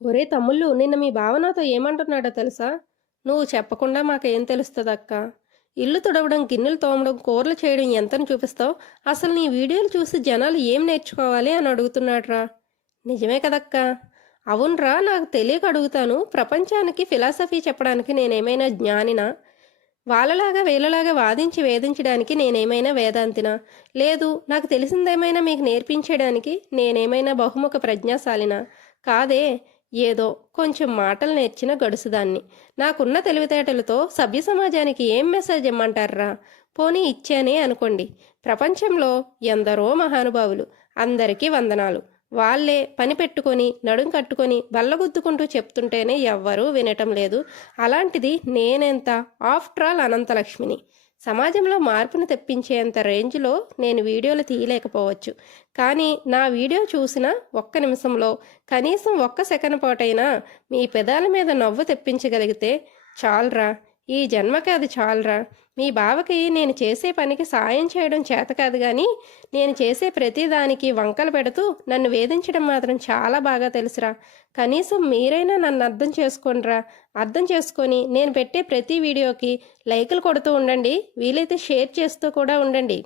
ఒరే తమ్ముళ్ళు, నిన్న మీ బావ నాతో ఏమంటున్నాడో తెలుసా? నువ్వు చెప్పకుండా మాకేం తెలుస్తుందక్క? ఇల్లు తుడవడం, గిన్నెలు తోమడం, కూరలు చేయడం ఎంతని చూపిస్తావు? అసలు నీ వీడియోలు చూసి జనాలు ఏం నేర్చుకోవాలి అని అడుగుతున్నాడ్రా. నిజమే కదక్కా. అవునరా, నాకు తెలియక అడుగుతాను. ప్రపంచానికి ఫిలాసఫీ చెప్పడానికి నేనేమైనా జ్ఞానినా? వాళ్ళలాగా వీళ్ళలాగా వాదించి వేధించడానికి నేనేమైనా వేదాంతినా? లేదు, నాకు తెలిసిందేమైనా మీకు నేర్పించడానికి నేనేమైనా బహుముఖ ప్రజ్ఞాశాలినా? కాదే. ఏదో కొంచెం మాటలు నేర్చిన గడుసుదాన్ని. నాకున్న తెలివితేటలతో సభ్య సమాజానికి ఏం మెసేజ్ ఇమ్మంటారా? పోనీ ఇచ్చానే అనుకోండి. ప్రపంచంలో ఎందరో మహానుభావులు, అందరికీ వందనాలు. వాళ్ళే పని పెట్టుకొని నడుం కట్టుకొని బల్లగుద్దుకుంటూ చెప్తుంటేనే ఎవ్వరూ వినటం లేదు. అలాంటిది నేనెంత ఆఫ్టర్ ఆల్ అనంతలక్ష్మిని. సమాజంలో మార్పును తెప్పించేంత రేంజ్లో నేను వీడియోలు తీయలేకపోవచ్చు. కానీ నా వీడియో చూసిన ఒక్క నిమిషంలో, కనీసం ఒక్క సెకండ్ పాటైనా మీ పెదాల మీద నవ్వు తెప్పించగలిగితే చాలరా. ఈ జన్మకి అది చాలరా. మీ బావకి నేను చేసే పనికి సాయం చేయడం చేత కాదు, కానీ నేను చేసే ప్రతిదానికి వంకలు పెడుతూ నన్ను వేధించడం మాత్రం చాలా బాగా తెలుసురా. కనీసం మీరైనా నన్ను అర్థం చేసుకోండిరా. అర్థం చేసుకొని నేను పెట్టే ప్రతి వీడియోకి లైకులు కొడుతూ ఉండండి. వీలైతే షేర్ చేస్తూ కూడా ఉండండి.